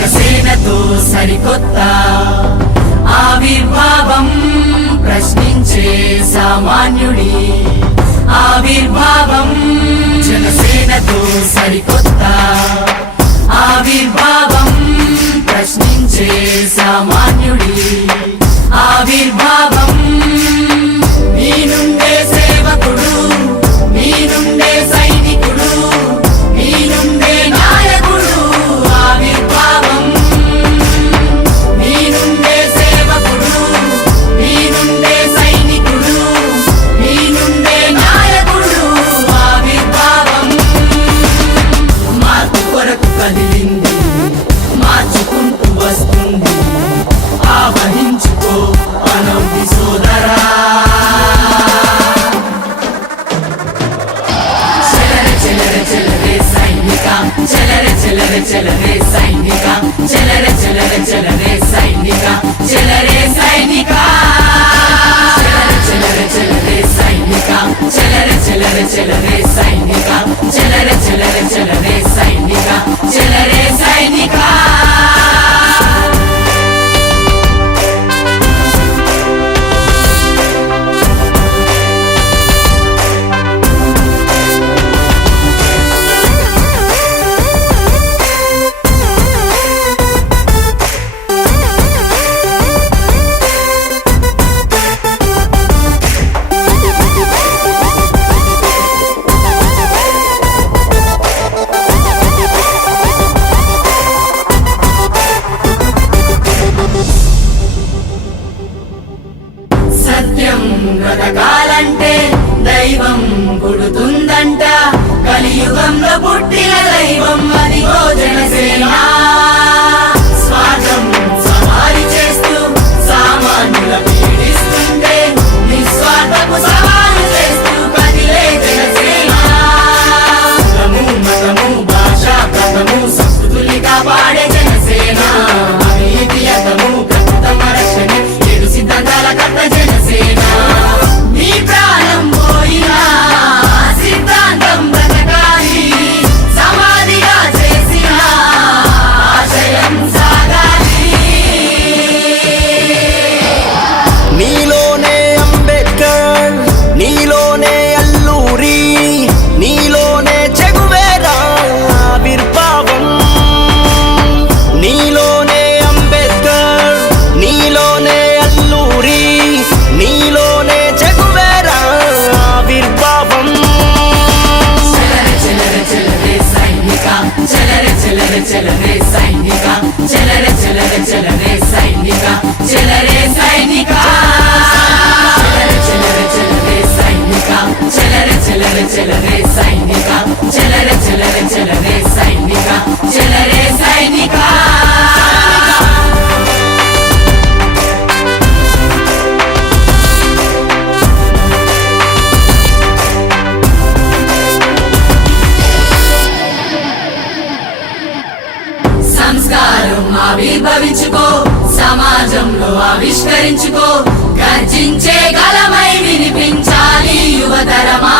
జనసేనతో సరికొత్త ఆవిర్భావం, ప్రశ్నించే సామాన్యుడి ఆవిర్భావం. జనసేనతో సరికొత్త ఆవిర్భావం, ప్రశ్నించే సామాన్యుడి ఆవిర్భావం. మీ నుండే సేవకుడు, మీ నుండే సైనికుడు, మీ నుండే నాయకుడు ఆవిర్భావం. మీ నుండే సేవకుడు, మీ నుండే సైనికుడు, మీ నుండే నాయకుడు ఆవిర్భావం. మార్పు కొరకు కదిలింది, మార్చుకుంటూ వస్తుంది, ఆవహించుకో అనౌది సోదరా. చెలరే చెలరే చెలరే సైనిక, చెలరే చెలరే చెలరే సైనిక, చెలరే సైనిక. చెలరే చెలరే సైనిక, చెలరే చెలరే చెలరే సైనిక, చెలరే చెలరే చెలరే సైనిక, చెలరే సైనిక. సత్యం బ్రతకాలంటే దైవం పుడుతుందంట, కలియుగంలో పుట్టిన దైవం అదిగో జనసేన. స్వార్థం సవారీ చేస్తూ సామాన్యుల పీడిస్తుంటే, నిస్వార్థపు సవాలు చేస్తూ కదిలే జనసేన. కులము మతము భాష ప్రథము సంస్కృతుల్ని కాపాడే జనసేన. అవినీతియతము ప్రకృతమ రక్షణ ఏడు సిద్ధాంతాల కర్త జనసేన. నీ ప్రాణం పోయినా సిద్ధాంతం బ్రతకాలి, సమాధిగా చేసిన ఆశయం సాగాలి. నీలోనే అంబేద్కర్, నీలోనే అల్లూరి, నీలోనే చెగువేరా ఆవిర్భావం. నీలోనే అంబేద్కర్, నీలోనే అల్లూరి, నీలోనే చెగువేరా ఆవిర్భావం. చెలరే చెలరే చెలరే సైనిక, చెలరే చెలరే చెలరే సైనిక, చెలరే చెలరే చెలరే సైనిక, చెలరే సైనిక. చెలరే చెలరే చెలరే సైనిక, చెలరే చెలరే చెలరే సైనిక, చెలరే చెలరే చెలరే సైనిక, చెలరే సైనిక. సంస్కారం ఆవిర్భవించుకో, సమాజంలో ఆవిష్కరించుకో, గర్జించే గలమై వినిపించాలి యువతరమా.